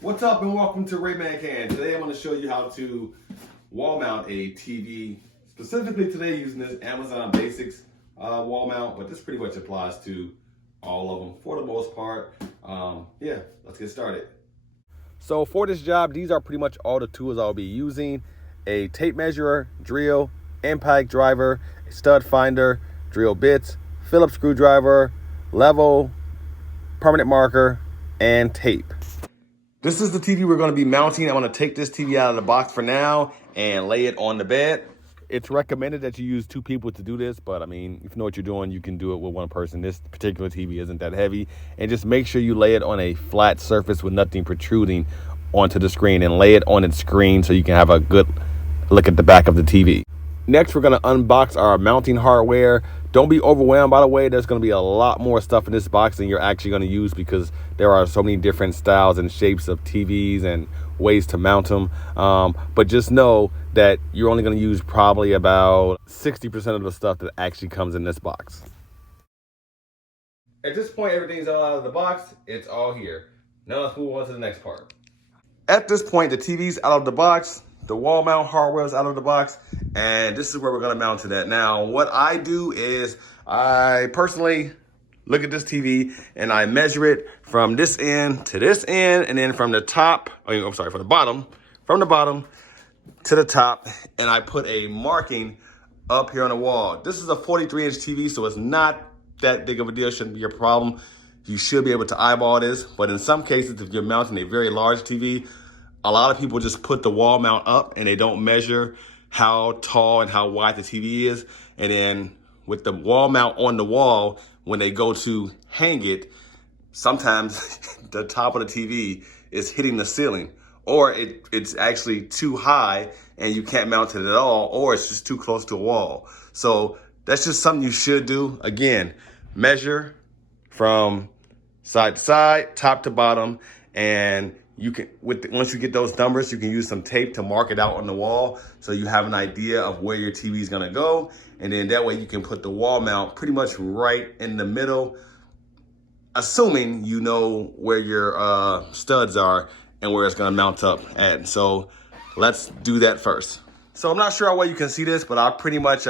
What's up and welcome to Rayman Can. Today I'm going to show you how to wall mount a TV. Specifically today using this Amazon Basics wall mount, but this pretty much applies to all of them for the most part. Yeah, let's get started. So for this job, these are pretty much all the tools I'll be using. A tape measure, drill, impact driver, a stud finder, drill bits, Phillips screwdriver, level, permanent marker, and tape. This is the TV we're going to be mounting. I'm going to take this TV out of the box for now and lay it on the bed. It's recommended that you use 2 people to do this, but I mean, if you know what you're doing, you can do it with 1 person. This particular TV isn't that heavy. And just make sure you lay it on a flat surface with nothing protruding onto the screen, and lay it on its screen so you can have a good look at the back of the TV. Next, we're going to unbox our mounting hardware. Don't be overwhelmed, by the way. There's going to be a lot more stuff in this box than you're actually going to use because there are so many different styles and shapes of TVs and ways to mount them. But just know that you're only going to use probably about 60% of the stuff that actually comes in this box. At this point, everything's all out of the box. It's all here. Now let's move on to the next part. At this point, the TV's out of the box. The wall mount hardware is out of the box, and this is where we're gonna mount it at. Now, what I do is I personally look at this TV and I measure it from this end to this end, and then from the top, from the bottom to the top, and I put a marking up here on the wall. This is a 43-inch TV, so it's not that big of a deal. Shouldn't be a problem. You should be able to eyeball this, but in some cases, if you're mounting a very large TV, a lot of people just put the wall mount up and they don't measure how tall and how wide the TV is. And then with the wall mount on the wall, when they go to hang it, sometimes the top of the TV is hitting the ceiling, or it's actually too high and you can't mount it at all, or it's just too close to a wall. So that's just something you should do. Again, measure from side to side, top to bottom, and you can, once you get those numbers, you can use some tape to mark it out on the wall so you have an idea of where your TV is gonna go. And then that way you can put the wall mount pretty much right in the middle, assuming you know where your studs are and where it's gonna mount up at. So let's do that first. So I'm not sure how well you can see this, but I pretty much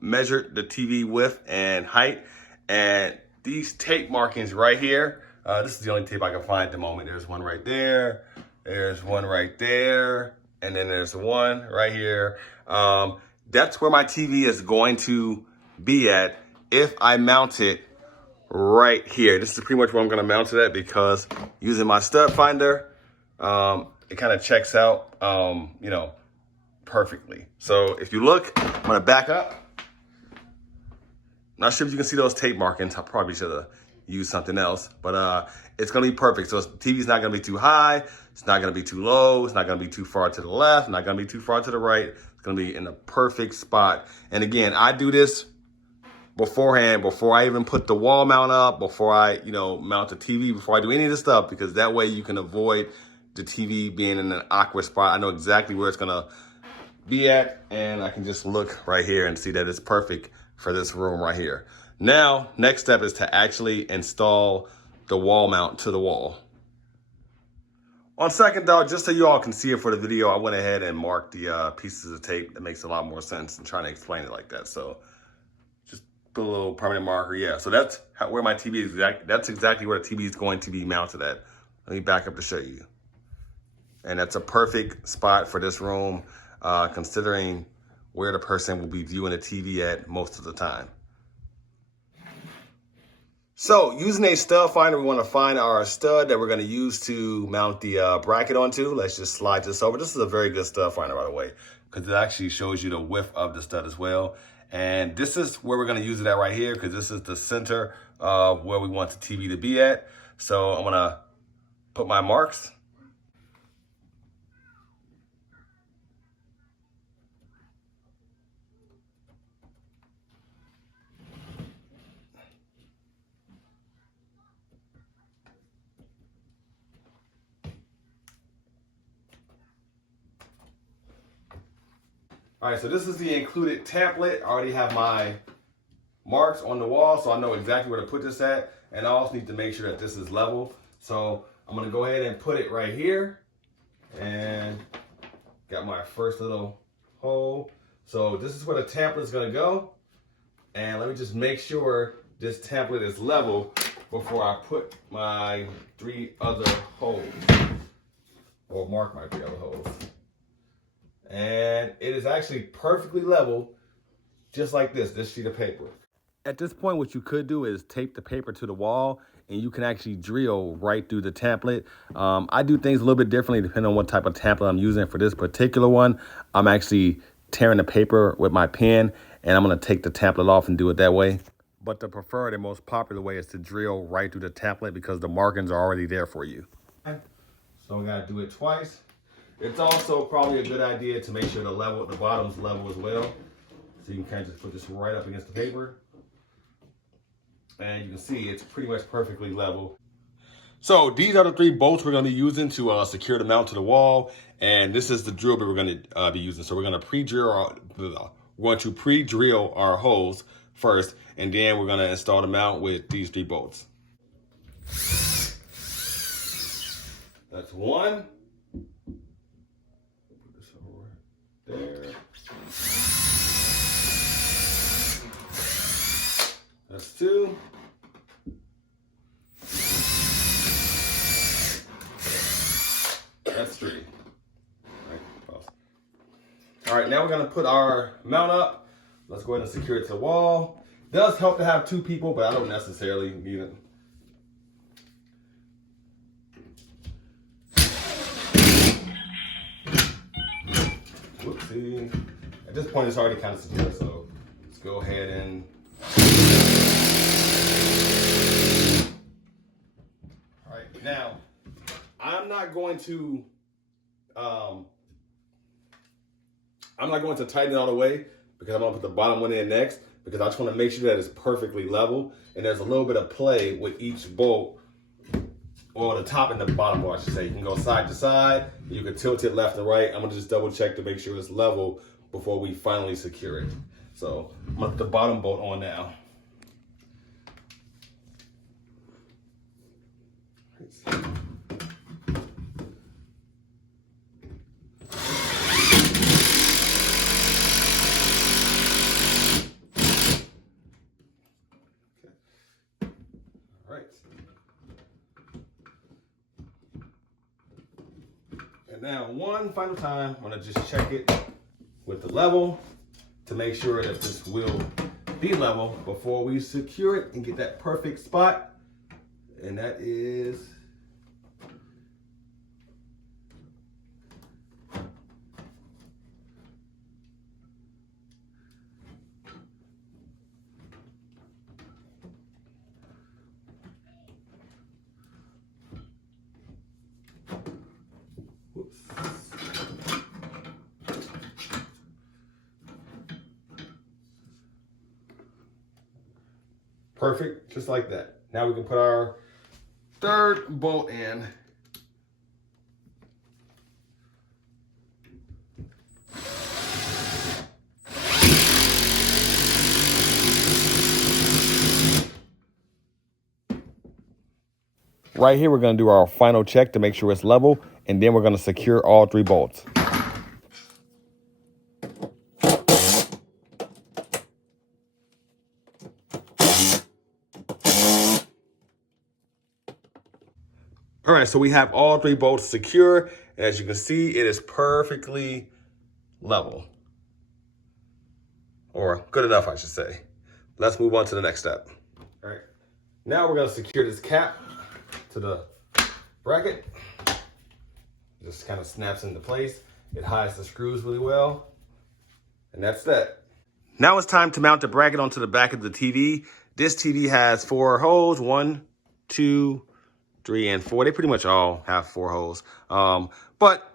measured the TV width and height, and these tape markings right here, this is the only tape I can find at the moment. There's one right there, there's one right there, and then there's one right here. That's where my TV is going to be at if I mount it right here. This is pretty much where I'm gonna mount it at, because using my stud finder, it kind of checks out, perfectly. So if you look, I'm gonna back up. Not sure if you can see those tape markings. I probably should have used something else, but it's gonna be perfect. So the TV's not gonna be too high, it's not gonna be too low, it's not gonna be too far to the left, not gonna be too far to the right. It's gonna be in the perfect spot. And again, I do this beforehand, before I even put the wall mount up, before I, mount the TV, before I do any of this stuff, because that way you can avoid the TV being in an awkward spot. I know exactly where it's gonna be at, and I can just look right here and see that it's perfect for this room right here. Now, next step is to actually install the wall mount to the wall. On second thought, just so you all can see it for the video, I went ahead and marked the pieces of tape. That makes a lot more sense than trying to explain it like that. So just put a little permanent marker. Yeah, so that's where my TV is. That's exactly where the TV is going to be mounted at. Let me back up to show you. And that's a perfect spot for this room, considering where the person will be viewing the TV at most of the time. So using a stud finder, we want to find our stud that we're going to use to mount the bracket onto. Let's just slide this over. This is a very good stud finder, by the way, because it actually shows you the width of the stud as well. And this is where we're going to use it at right here, because this is the center of where we want the TV to be at. So I'm going to put my marks. All right, so this is the included template. I already have my marks on the wall, so I know exactly where to put this at. And I also need to make sure that this is level. So I'm gonna go ahead and put it right here, and got my first little hole. So this is where the template is gonna go. And let me just make sure this template is level before I put my 3 other holes, or mark my 3 other holes. And it is actually perfectly level, just like this sheet of paper. At this point, what you could do is tape the paper to the wall, and you can actually drill right through the template. I do things a little bit differently depending on what type of template I'm using. For this particular one, I'm actually tearing the paper with my pen, and I'm gonna take the template off and do it that way. But the preferred and most popular way is to drill right through the template because the markings are already there for you. So we gotta do it twice. It's also probably a good idea to make sure the bottom's level as well. So you can kind of just put this right up against the paper. And you can see it's pretty much perfectly level. So these are the 3 bolts we're gonna be using to secure the mount to the wall. And this is the drill bit we're gonna be using. So we're gonna pre-drill our holes first, and then we're gonna install the mount with these 3 bolts. That's 1. Put this over there. That's 2. That's 3. All right, now we're gonna put our mount up. Let's go ahead and secure it to the wall. It does help to have 2 people, but I don't necessarily need it. Whoopsie. At this point, it's already kind of secure, so let's go ahead and. All right, now, I'm not going to tighten it all the way because I'm gonna put the bottom one in next, because I just want to make sure that it's perfectly level and there's a little bit of play with each bolt, or the top and the bottom bolt, I should say. You can go side to side, you can tilt it left and right. I'm gonna just double check to make sure it's level before we finally secure it. So I'm gonna put the bottom bolt on now. And now one final time, I'm gonna just check it with the level to make sure that this will be level before we secure it and get that perfect spot. And that is perfect, just like that. Now we can put our 3rd bolt in. Right here, we're gonna do our final check to make sure it's level, and then we're gonna secure all 3 bolts. All right, so we have all 3 bolts secure. And as you can see, it is perfectly level. Or good enough, I should say. Let's move on to the next step. All right, now we're gonna secure this cap to the bracket. Just kind of snaps into place. It hides the screws really well. And that's that. Now it's time to mount the bracket onto the back of the TV. This TV has 4 holes, 1, 2, 3, and 4. They pretty much all have 4 holes. But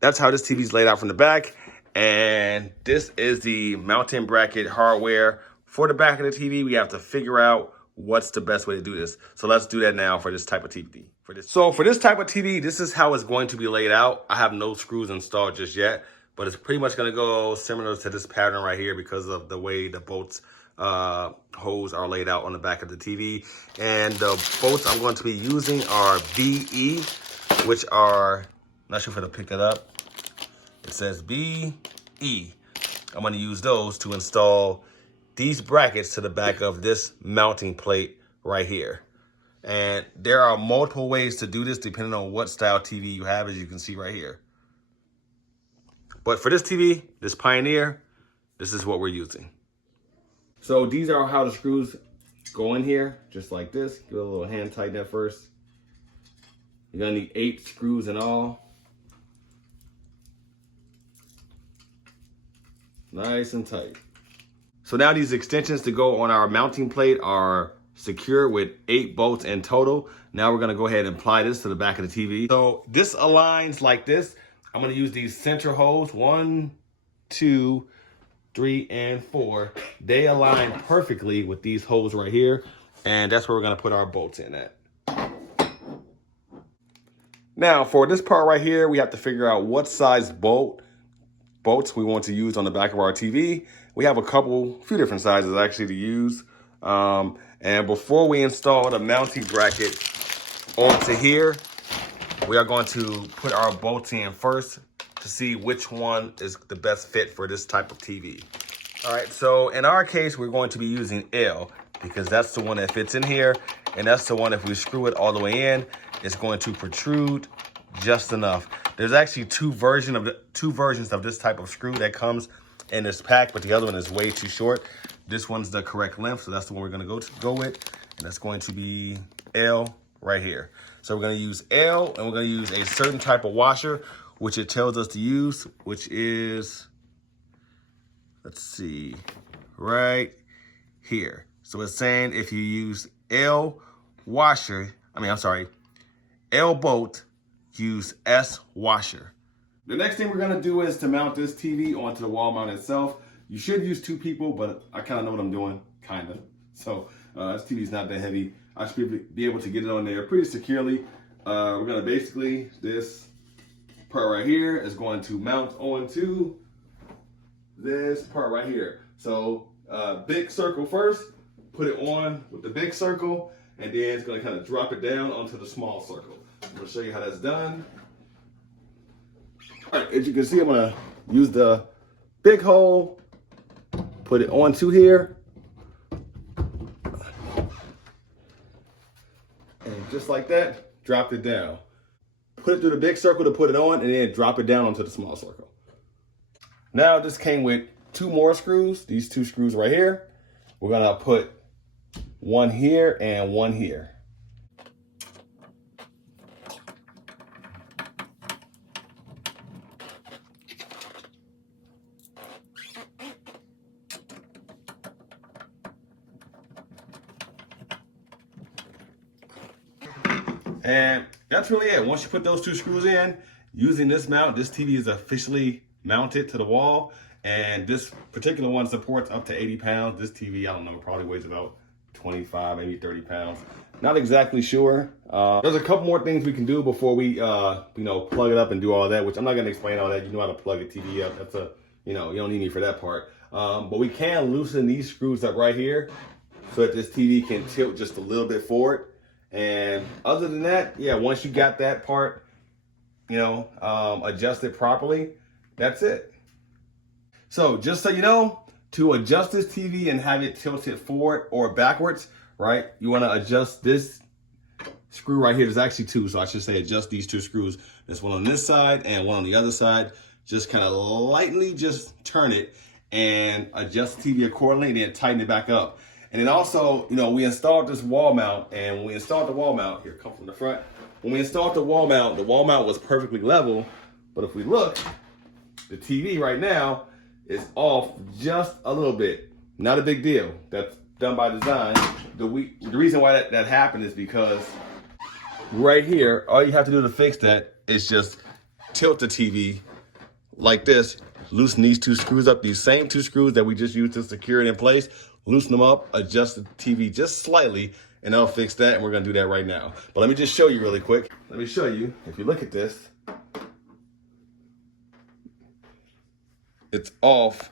that's how this TV is laid out from the back. And this is the mounting bracket hardware for the back of the TV. We have to figure out what's the best way to do this. So let's do that now for this type of TV. So for this type of TV, this is how it's going to be laid out. I have no screws installed just yet, but it's pretty much going to go similar to this pattern right here because of the way the bolts hose are laid out on the back of the TV. And the bolts I'm going to be using are BE, which are, not sure if it'll pick it up. It says BE. I'm going to use those to install these brackets to the back of this mounting plate right here. And there are multiple ways to do this depending on what style TV you have, as you can see right here. But for this TV, this Pioneer, this is what we're using. So these are how the screws go in here, just like this. Give it a little hand tighten at first. You're gonna need 8 screws in all. Nice and tight. So now these extensions to go on our mounting plate are secure with 8 bolts in total. Now we're gonna go ahead and apply this to the back of the TV. So this aligns like this. I'm gonna use these center holes, 1, 2, 3, and 4. They align perfectly with these holes right here. And that's where we're gonna put our bolts in at. Now for this part right here, we have to figure out what size bolts we want to use on the back of our TV. We have few different sizes actually to use. And before we install the mounting bracket onto here, we are going to put our bolts in first to see which one is the best fit for this type of TV. All right, so in our case, we're going to be using L because that's the one that fits in here. And that's the one, if we screw it all the way in, it's going to protrude just enough. There's actually two versions of this type of screw that comes in this pack, but the other one is way too short. This one's the correct length, so that's the one we're gonna go with. And that's going to be L right here. So we're gonna use L, and we're gonna use a certain type of washer, which it tells us to use, which is, let's see, right here. So it's saying if you use L bolt, use S washer. The next thing we're gonna do is to mount this TV onto the wall mount itself. You should use 2 people, but I kind of know what I'm doing, kind of. So this TV is not that heavy. I should be able to get it on there pretty securely. We're gonna basically, this part right here is going to mount onto this part right here. So big circle first, put it on with the big circle, and then it's gonna kind of drop it down onto the small circle. I'm gonna show you how that's done. All right, as you can see, I'm gonna use the big hole, put it onto here, and just like that, drop it down. Put it through the big circle to put it on, and then drop it down onto the small circle. Now this came with 2 more screws, these 2 screws right here. We're gonna put one here and one here. And that's really it. Once you put those 2 screws in, using this mount, this TV is officially mounted to the wall. And this particular one supports up to 80 pounds. This TV, I don't know, probably weighs about 25, maybe 30 pounds. Not exactly sure. There's a couple more things we can do before we, plug it up and do all that, which I'm not gonna explain all that. You know how to plug a TV up. That's you don't need me for that part. But we can loosen these screws up right here so that this TV can tilt just a little bit forward. And other than that, yeah, once you got that part, adjusted properly, that's it. So just so you know, to adjust this TV and have it tilted forward or backwards, right, you want to adjust this screw right here. There's actually 2, so I should say adjust these 2 screws. There's one on this side and one on the other side. Just kind of lightly just turn it and adjust the TV accordingly, and then tighten it back up. And then also, we installed this wall mount, and when we installed the wall mount, here, come from the front. When we installed the wall mount was perfectly level. But if we look, the TV right now is off just a little bit. Not a big deal. That's done by design. The reason why that happened is because right here, all you have to do to fix that is just tilt the TV like this, loosen these 2 screws up, these same 2 screws that we just used to secure it in place, loosen them up, adjust the TV just slightly, and I'll fix that, and we're gonna do that right now. But let me just show you really quick. Let me show you, if you look at this, it's off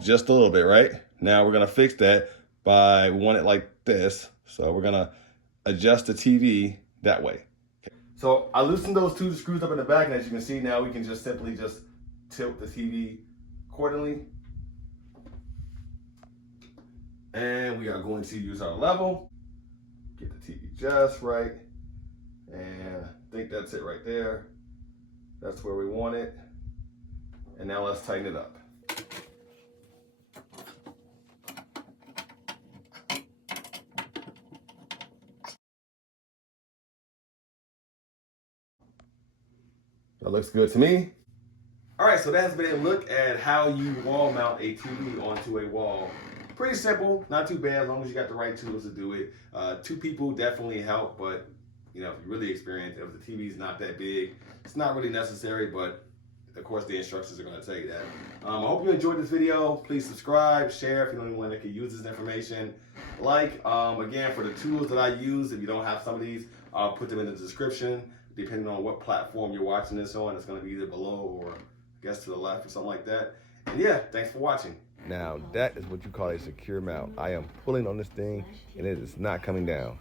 just a little bit, right? Now we're gonna fix that by one it like this. So we're gonna adjust the TV that way. Okay. So I loosened those two screws up in the back, and as you can see now, we can just simply just tilt the TV accordingly. And we are going to use our level, get the TV just right, and I think that's it right there. That's where we want it. And now let's tighten it up. That looks good to me. All right, so that has been a look at how you wall mount a TV onto a wall. Pretty simple, not too bad, as long as you got the right tools to do it. Two people definitely help, but you know, if you're really experienced, if the TV is not that big, it's not really necessary, but of course the instructions are gonna tell you that. I hope you enjoyed this video. Please subscribe, share if you know anyone that could use this information. Like, again, for the tools that I use, if you don't have some of these, I'll put them in the description. Depending on what platform you're watching this on, it's gonna be either below or I guess to the left or something like that. And yeah, thanks for watching. Now that is what you call a secure mount. I am pulling on this thing and it is not coming down.